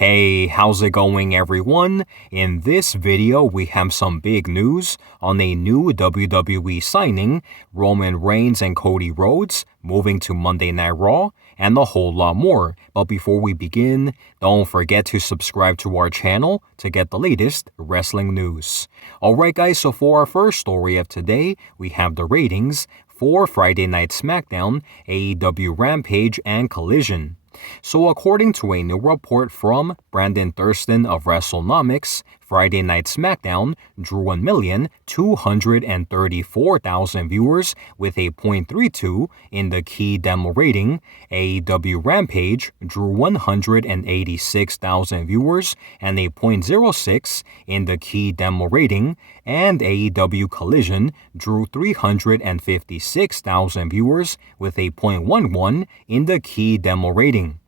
Hey, how's it going everyone? In this video, we have some big news on a new WWE signing, Roman Reigns and Cody Rhodes moving to Monday Night Raw, and a whole lot more. But before we begin, don't forget to subscribe to our channel to get the latest wrestling news. Alright guys, so for our first story of today, we have the ratings for Friday Night SmackDown, AEW Rampage, and Collision. So according to a new report from Brandon Thurston of WrestleNomics, Friday Night SmackDown drew 1,234,000 viewers with a .32 in the key demo rating. AEW Rampage drew 186,000 viewers and a .06 in the key demo rating, and AEW Collision drew 356,000 viewers with a .11 in the key demo rating.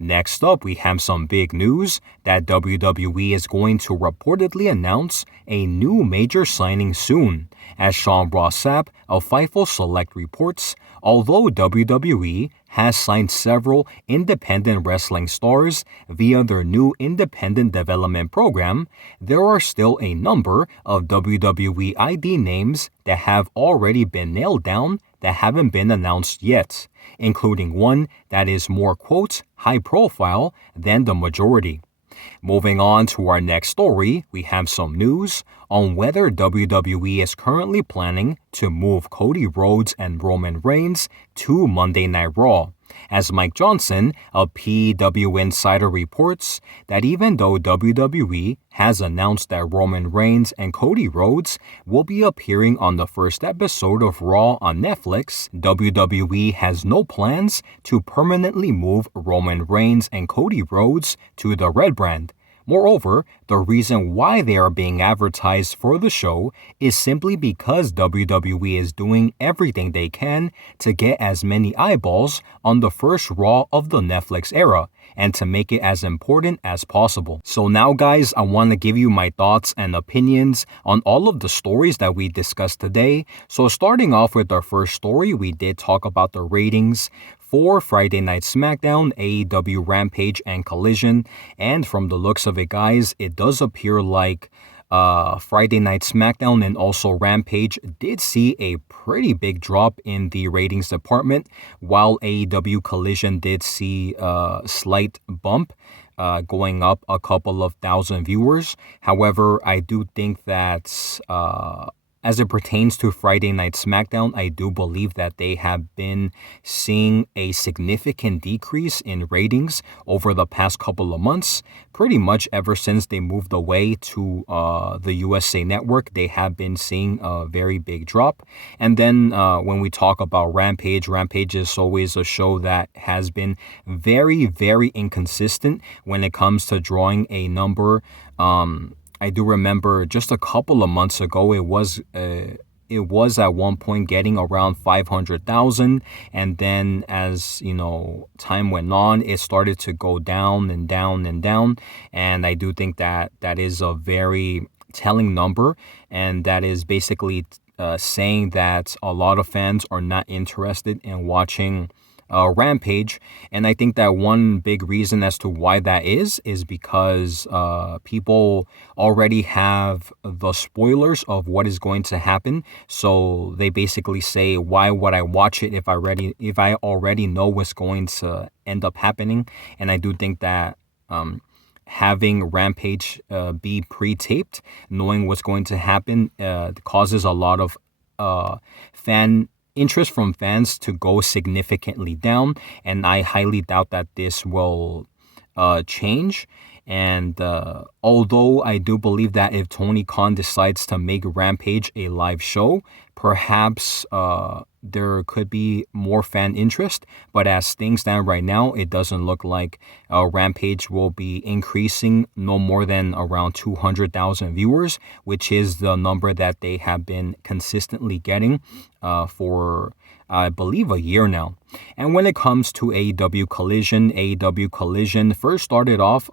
Next up, we have some big news that WWE is going to reportedly announce a new major signing soon. As Sean Ross Sapp of Fightful Select reports, although WWE has signed several independent wrestling stars via their new independent development program, there are still a number of WWE ID names that have already been nailed down that haven't been announced yet, including one that is more, quote, high profile than the majority. Moving on to our next story, we have some news on whether WWE is currently planning to move Cody Rhodes and Roman Reigns to Monday Night Raw, as Mike Johnson of PW Insider reports that even though WWE has announced that Roman Reigns and Cody Rhodes will be appearing on the first episode of Raw on Netflix, WWE has no plans to permanently move Roman Reigns and Cody Rhodes to the Red brand. Moreover, the reason why they are being advertised for the show is simply because WWE is doing everything they can to get as many eyeballs on the first Raw of the Netflix era and to make it as important as possible. So now guys, I want to give you my thoughts and opinions on all of the stories that we discussed today. So starting off with our first story, we did talk about the ratings for Friday Night SmackDown, AEW Rampage, and Collision. And from the looks of it, guys, it does appear like Friday Night SmackDown and also Rampage did see a pretty big drop in the ratings department, while AEW Collision did see a slight bump, going up a couple of thousand viewers. However, I do think that as it pertains to Friday Night SmackDown, I do believe that they have been seeing a significant decrease in ratings over the past couple of months. Pretty much ever since they moved away to the USA Network, they have been seeing a very big drop. And then when we talk about Rampage, Rampage is always a show that has been very, very inconsistent when it comes to drawing a number. I do remember just a couple of months ago, it was at one point getting around 500,000, and then as time went on, it started to go down and down and down. And I do think that that is a very telling number, and that is basically saying that a lot of fans are not interested in watching Rampage. And I think that one big reason as to why that is because people already have the spoilers of what is going to happen. So they basically say, why would I watch it if I already know what's going to end up happening? And I do think that having Rampage be pre-taped, knowing what's going to happen, causes a lot of interest from fans to go significantly down, and I highly doubt that this will change. And although I do believe that if Tony Khan decides to make Rampage a live show, perhaps there could be more fan interest. But as things stand right now, it doesn't look like Rampage will be increasing no more than around 200,000 viewers, which is the number that they have been consistently getting for I believe a year now. And when it comes to AEW Collision first started off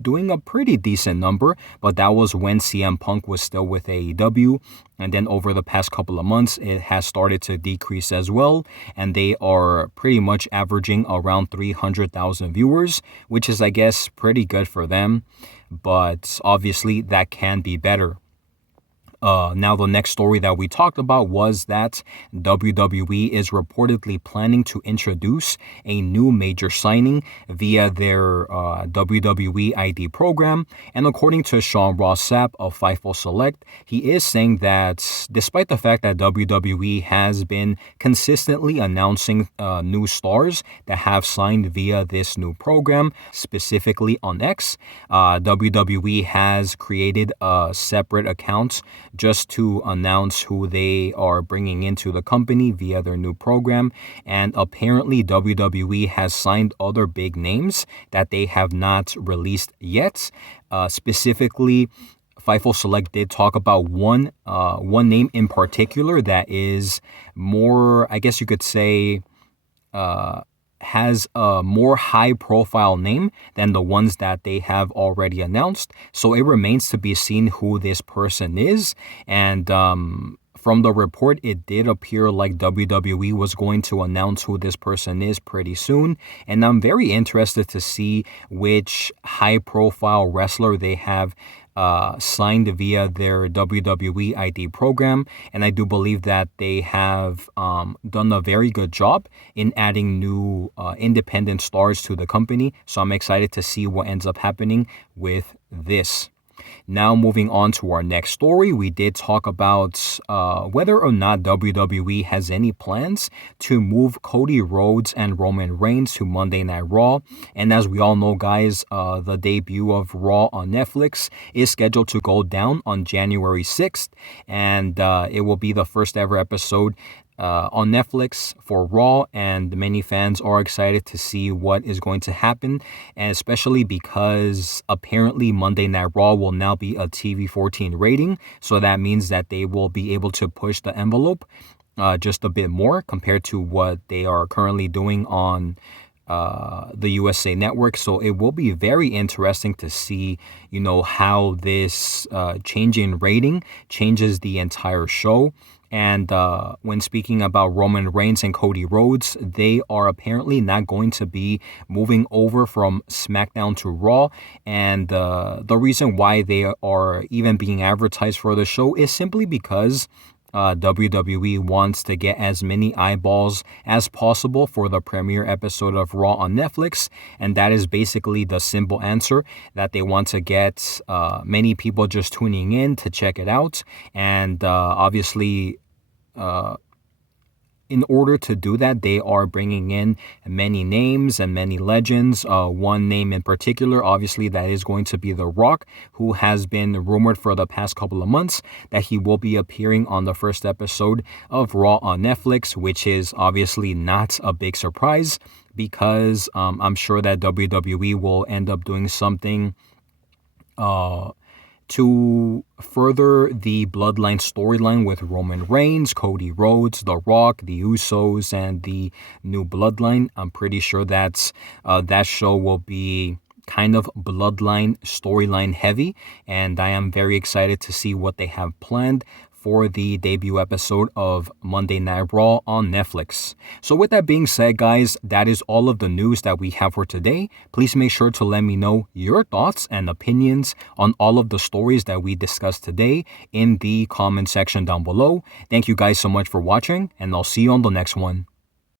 doing a pretty decent number, but that was when CM Punk was still with AEW. And then over the past couple of months, it has started to decrease as well. And they are pretty much averaging around 300,000 viewers, which is, I guess, pretty good for them. But obviously, that can be better. Now, the next story that we talked about was that WWE is reportedly planning to introduce a new major signing via their WWE ID program. And according to Sean Ross Sapp of Fightful Select, he is saying that despite the fact that WWE has been consistently announcing new stars that have signed via this new program, specifically on X, WWE has created a separate account just to announce who they are bringing into the company via their new program. And apparently WWE has signed other big names that they have not released yet. Specifically, Fightful Select did talk about one name in particular that is more, I guess you could say, has a more high-profile name than the ones that they have already announced. So it remains to be seen who this person is. And from the report, it did appear like WWE was going to announce who this person is pretty soon. And I'm very interested to see which high-profile wrestler they have signed via their WWE ID program. And I do believe that they have done a very good job in adding new independent stars to the company. So I'm excited to see what ends up happening with this. Now, moving on to our next story, we did talk about whether or not WWE has any plans to move Cody Rhodes and Roman Reigns to Monday Night Raw. And as we all know, guys, the debut of Raw on Netflix is scheduled to go down on January 6th. And it will be the first ever episode on Netflix for Raw, and many fans are excited to see what is going to happen, and especially because apparently Monday Night Raw will now be a TV-14 rating, so that means that they will be able to push the envelope just a bit more compared to what they are currently doing on the USA Network. So it will be very interesting to see, how this change in rating changes the entire show. And when speaking about Roman Reigns and Cody Rhodes, they are apparently not going to be moving over from SmackDown to Raw. And the reason why they are even being advertised for the show is simply because WWE wants to get as many eyeballs as possible for the premiere episode of Raw on Netflix. And that is basically the simple answer, that they want to get many people just tuning in to check it out. And obviously, in order to do that, they are bringing in many names and many legends. One name in particular, obviously, that is going to be The Rock, who has been rumored for the past couple of months that he will be appearing on the first episode of Raw on Netflix, which is obviously not a big surprise because I'm sure that WWE will end up doing something to further the Bloodline storyline with Roman Reigns, Cody Rhodes, The Rock, the Usos, and the new Bloodline. I'm pretty sure that show will be kind of Bloodline storyline heavy, and I am very excited to see what they have planned for the debut episode of Monday Night Raw on Netflix. So with that being said, guys, that is all of the news that we have for today. Please make sure to let me know your thoughts and opinions on all of the stories that we discussed today in the comment section down below. Thank you guys so much for watching, and I'll see you on the next one.